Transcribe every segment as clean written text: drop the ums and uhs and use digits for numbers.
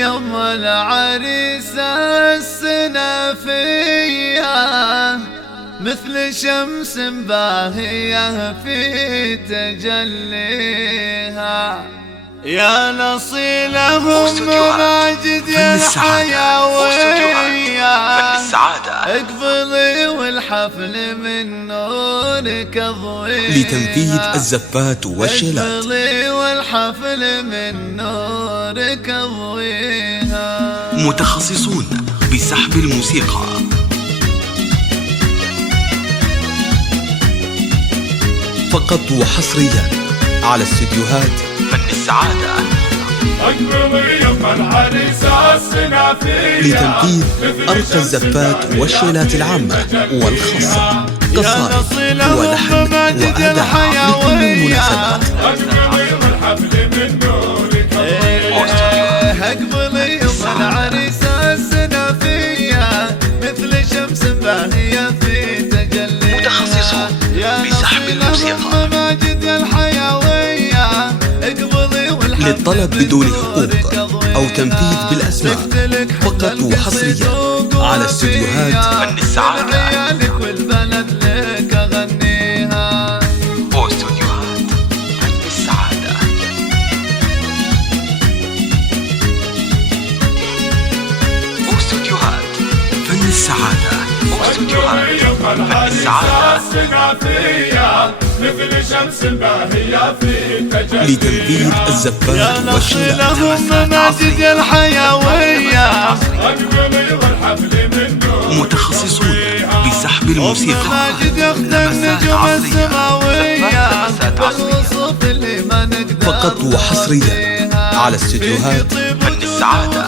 يوم العريس السنافية مثل شمس باهية في تجليها، يا نصيلهم ماجد يا الحيوية اقبلي والحفل من نورك اضويها، لتنفيذ الزفات والشيلات اقبلي والحفل من نورك اضويها. متخصصون بسحب الموسيقى، فقط وحصريا على استديوهات فن السعادة. لتنفيذ أرقى الزفات والشيلات العامة والخاصة، قصائد ولحن وأداء لكل المناسبات. اقبلي يوم العريس السنافية مثل شمس باهية في تجليها، متخصصون بسحب الموسيقى. للطلب بدون حقوق أو تنفيذ بالأسماء، فقط وحصريا على استديوهات فن السعادة واستديوهات فن السعادة. واستديوهات فن السعادة واستديوهات فن السعادة مثل شمس باهية في تجليها، لتنفيذ الزفات والشيلات. ماجد الحيوية متخصصون بسحب الموسيقى، ماجد يخدم نجوم السماوية بالوصف اللي ما نقدر فقط وحصريا على استديوهات فن السعادة.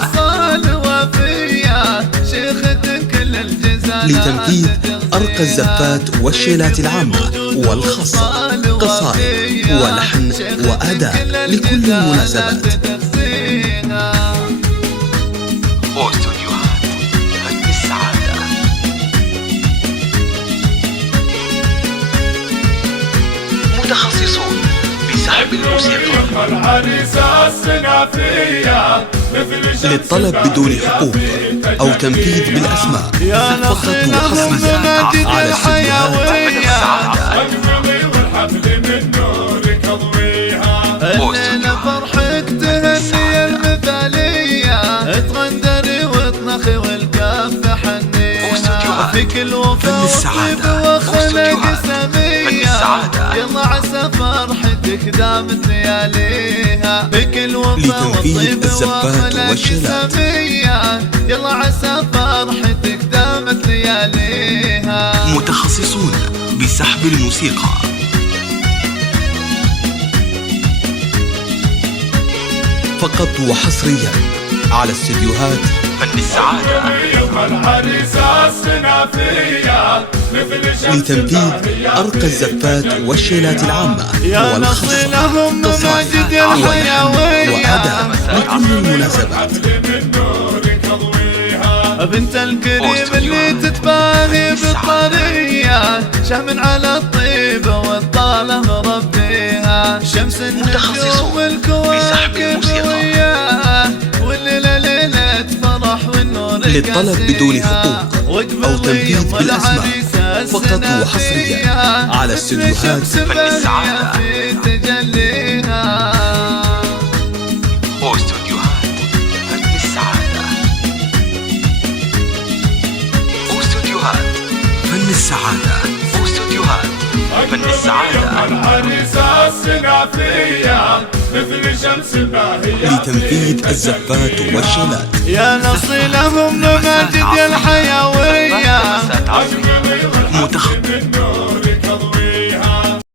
لتنفيذ أرقى الزفات والشيلات العامة والخاصة، قصائد ولحن وأداء لكل المناسبات. واستديوهات فن السعادة. متخصصون بسحب الموسيقى، للطلب بدون حقوق أو تنفيذ بالأسماء، فقط وحصريا على استديوهات فن السعادة. فرحك تهني المثالية تغندري وتنخي والكف حنيها، في كل وفا وطيب وخلق سمية يلا عسى فرحتك دامت لياليها، في كل وفا وطيب وخلق سمية يلا عسى فرحتك دامت لياليها. متخصصون بسحب الموسيقى، فقط وحصريا على استديوهات فن السعادة. لتنفيذ أرقى الزفات والشيلات العامة والخاصة، قصائد ولحن وأداء لكل المناسبات. بنت الكريم اللي تتباهي بالطرية، شهم على الطيبة والطالة مربيها، شمس النجوم والكواكب وياه والليلة ليلة فرح والنور للطلب بدون حقوق أو تنفيذ بالأسماء، فقط وحصريا على استديوهات فن السعادة. واستديوهات فن السعادة. واستديوهات فن السعادة واستديوهات فن السعادة. لتنفيذ الزفات والشيلات، يا نصيلهم ماجد